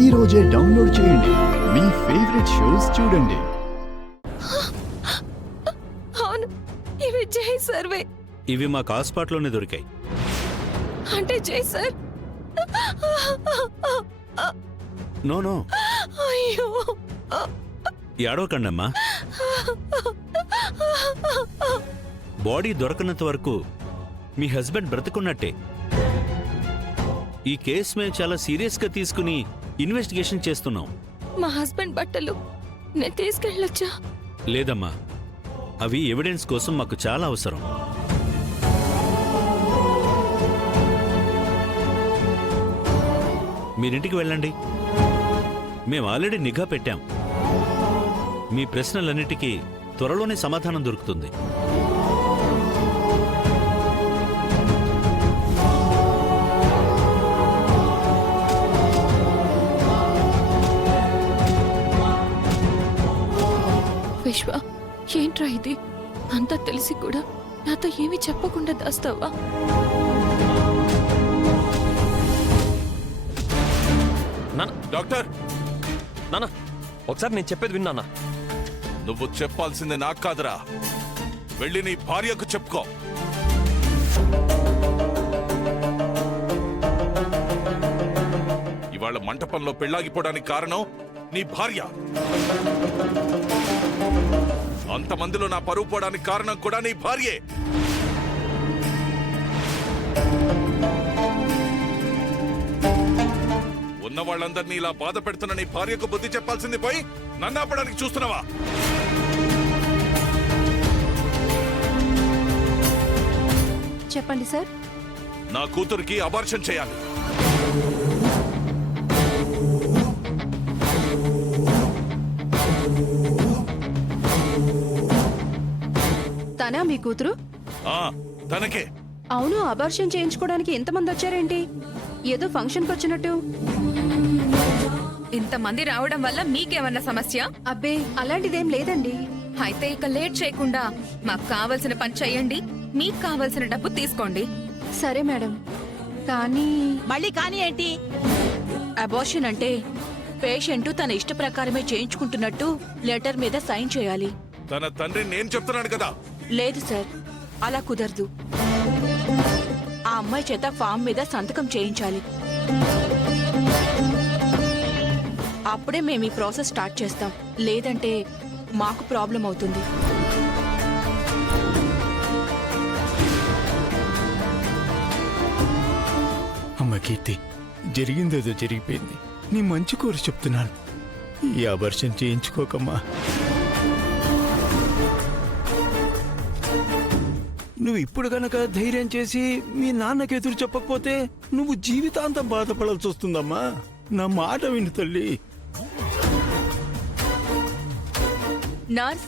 ఈ రోజే డౌన్లోడ్ చేయండి. మీ ఫేవరెట్ షోస్ చూడండి. అవును, ఇవి జై సర్వే. ఇవి మా కాస్పాట్లోనే దొరికాయి. అంటే జై సార్. నో నో, అయ్యో, ఏడవకండమ్మా. బాడీ దొరకనంత వరకు మీ హస్బెండ్ బ్రతుకున్నట్టే. ఈ కేసు మేము చాలా సీరియస్గా తీసుకుని ఇన్వెస్టిగేషన్ చేస్తున్నాం. మా హస్బెండ్ బట్టలు నేను తీసుకెళ్ళొచ్చా? లేదమ్మా, అవి ఎవిడెన్స్ కోసం మాకు చాలా అవసరం. మీరింటికి వెళ్ళండి. మేము ఆల్రెడీ నిఘా పెట్టాం. మీ ప్రశ్నలన్నిటికీ త్వరలోనే సమాధానం దొరుకుతుంది. విశ్వ, ఏంట్రా ఇది? అంతా తెలిసి కూడా నాతో ఏమీ చెప్పకుండా దాస్తావా? డాక్టర్, నాన్న ఒకసారి నేను చెప్పేది విన్నానా? నువ్వు చెప్పాల్సింది నాకు కాదురా, వెళ్ళి నీ భార్యకు చెప్పుకో. ఇవాళ మంటపంలో పెళ్లాగిపోవడానికి కారణం నీ భార్య. అంతమందిలో నా పరువు పోవడానికి కారణం కూడా నీ భార్యే. ఉన్న వాళ్ళందరినీ ఇలా బాధ పెడుతున్న నీ భార్యకు బుద్ధి చెప్పాల్సింది పోయి నన్ను ఆపడానికి చూస్తున్నావా? చెప్పండి సార్. నా కూతురికి అబార్షన్ చేయాలి. తనా మీ కూతురు? తనకే. అవును, అబార్షన్ చేయించుకోవడానికి ఎంతమంది వచ్చారేంటి? ఏదో ఫంక్షన్కి వచ్చినట్టు. ఇంతమంది రావడం వల్ల మీకేమన్నా సమస్య? అబ్బే, అలాంటిదేం లేదండి. అయితే ఇక లేట్ చేయకుండా మాకు కావలసిన పని చెయ్యండి, మీకు కావలసిన డబ్బు తీసుకోండి. సరే మేడం, కానీ మళ్ళీ కానీ ఏంటి? అబార్షన్ అంటే పేషెంట్ తన ఇష్ట ప్రకారమే చేయించుకుంటున్నట్టు లెటర్ మీద సైన్ చేయాలి. తన తండ్రి నేను చెప్తున్నాను కదా. లేదు సార్, అలా కుదరదు. ఆ అమ్మాయి చేత ఫామ్ మీద సంతకం చేయించాలి. అప్పుడే మేము ఈ ప్రాసెస్ స్టార్ట్ చేస్తాం. లేదంటే మాకు ప్రాబ్లం అవుతుంది. అమ్మ కీర్తి, జరిగిందేదో జరిగిపోయింది. నీ మంచి కోరి చెప్తున్నాను, ఈ అబార్షన్ చేయించుకోకమ్మా. నువ్వు ఇప్పుడు గనక ధైర్యం చేసి మీ నాన్నకి ఎదురు చెప్పకపోతే నువ్వు జీవితాంతం బాధపడాల్సి వస్తుందమ్మా. నా మాట విను తల్లి. నర్స్,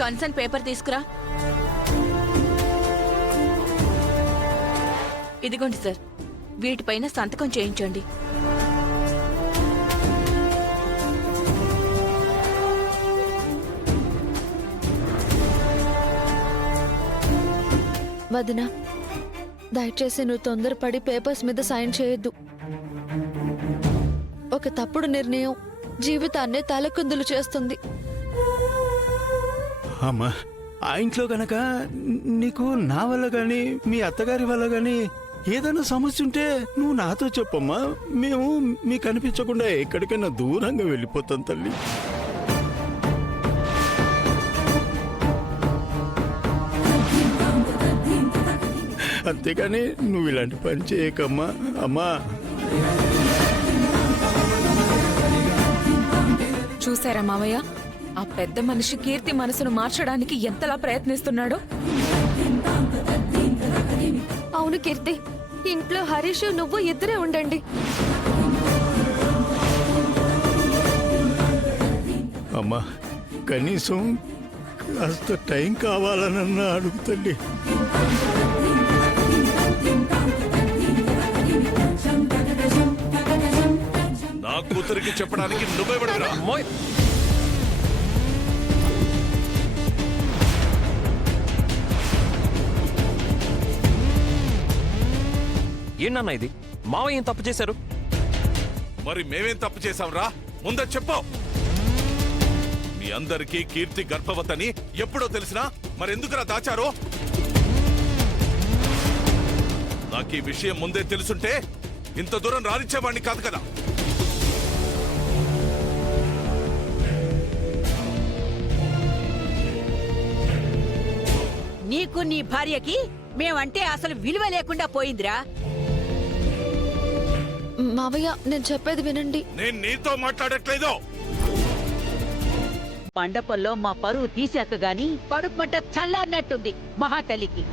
కన్సర్న్ పేపర్ తీసుకురా. ఇదిగోండి సార్, వీటిపైన సంతకం చేయించండి. వదినా, దయచేసి నువ్వు తొందరపడి పేపర్స్ మీద సైన్ చేయొద్దు. ఒక తప్పుడు నిర్ణయం జీవితాన్నే తలకుందులు చేస్తుంది. అమ్మా, ఆ ఇంట్లో గనక నీకు నా వల్ల గాని మీ అత్తగారి వల్ల గాని ఏదైనా సమస్య ఉంటే నువ్వు నాతో చెప్పమ్మా. మేము మీకు అనిపించకుండా ఎక్కడికైనా దూరంగా వెళ్ళిపోతాం తల్లి. అంతేగాని నువ్వు ఇలాంటి పని చేయకమ్మా. అమ్మా, చూసారా మావయ్య, ఆ పెద్ద మనిషి కీర్తి మనసును మార్చడానికి ఎంతలా ప్రయత్నిస్తున్నాడో. అవును కీర్తి, ఇంట్లో హరీష్ నువ్వు ఇద్దరే ఉండండి. అమ్మా, కనీసం కాస్త టైం కావాలనన్నా అడుగు తల్లి. నా కూతురికి చెప్పడానికి నువ్వే పడరా? ఏంటన్నా ఇది? మావయ్య ఏం తప్పు చేశారు? మరి మేమేం తప్పు చేశాంరా? ముందే చెప్పు. మీ అందరికీ కీర్తి గర్భవతని ఎప్పుడో తెలిసినా మరెందుకురా దాచారు? నాకు ఈ విషయం ముందే తెలుసుంటే ఇంత దూరం రానిచ్చేవాడిని కాదు కదా. నీకు నీ భార్యకి మేమంటే అసలు విలువ లేకుండా పోయిందిరా. మావయ్య నేను చెప్పేది వినండి. నేను నీతో మాట్లాడట్లేదు. మండపంలో మా పరువు తీశాక గాని కడుపు మంట చల్లారినట్టుంది మహాతల్లికి.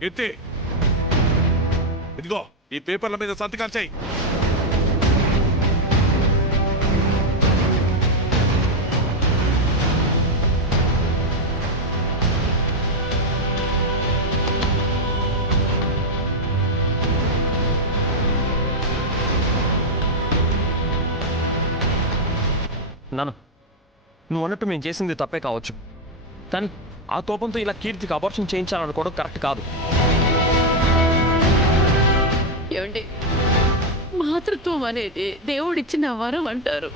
కీర్తి, ఇదిగో ఈ పేపర్ల మీద సంతకాలు చేయి. నాన్న, నువ్వు అన్నట్టు మేము చేసింది తప్పే కావచ్చు, కానీ ఆ కోపంతో ఇలా కీర్తికి అబార్షన్ చేయించాలనుకోవడం కరెక్ట్ కాదు. ఏమండి, మాతృత్వం అనేది దేవుడిచ్చిన వరం అంటారు.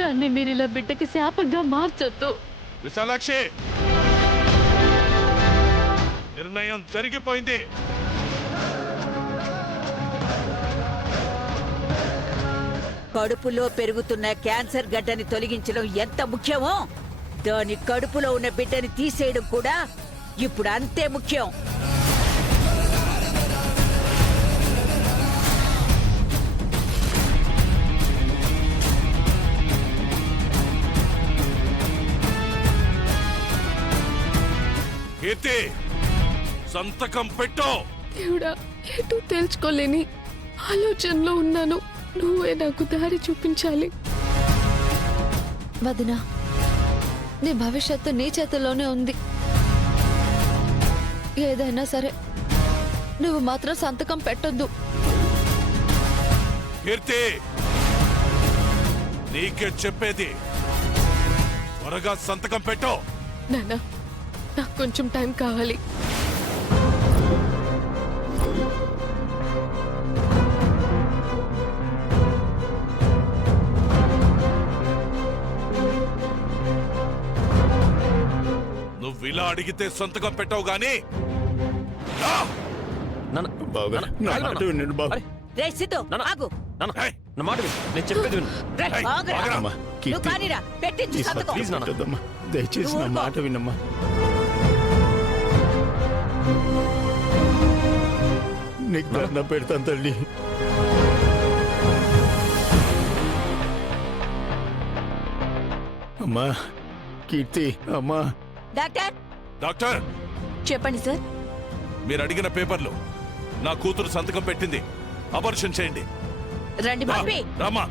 దాన్ని మీరు ఇలా బిడ్డకి శాపంగా మార్చొద్దు. విశాలాక్షి, నిర్ణయం జరిగిపోయింది. కడుపులో పెరుగుతున్న క్యాన్సర్ గడ్డని తొలగించడం ఎంత ముఖ్యమో దాని కడుపులో ఉన్న బిడ్డని తీసేయడం కూడా ఇప్పుడు అంతే ముఖ్యం. కీర్తి, సంతకం పెట్టు. దేవుడా, ఎటు తెలుసుకోలేని ఆలోచనలో ఉన్నాను. నువ్వే నాకు దారి చూపించాలి. వదినా, నీ భవిష్యత్తు నీ చేతుల్లోనే ఉంది. ఏదైనా సరే నువ్వు మాత్రం సంతకం పెట్టొద్దు. కీర్తి, నీకే చెప్పేది, త్వరగా సంతకం పెట్టు. నాన్న, నాకు కొంచెం టైం కావాలి. నువ్వు ఇలా అడిగితే సంతకం పెట్టవు గాని నాన్న, బాగా నాన్న, నా ఆగు మాట నాన్న. వినండి బాబు. అరే, రే సిద్ధు, నాన్న, ఆగు. నాన్న, ఏయ్. నా మాట విను, నేను చెప్పేది విను. రే, ఏయ్, ఆగురా. ఆగురా. అమ్మా, నువ్వు కీర్తి, కానీరా, పెట్టించు ఈ సంతకం. ప్లీజ్ నాన్న. పెట్టద్దమ్మా. దయచేసి నా నువ్వు మాట వినమ్మా. నీకు దండం పెడతాను తల్లి. అమ్మా కీర్తి, అమ్మా. డాక్టర్, డాక్టర్, చెప్పండి సార్. మీరు అడిగిన పేపర్లు నా కూతురు సంతకం పెట్టింది. అబార్షన్ చేయండి. రండి బాబీ. రామా.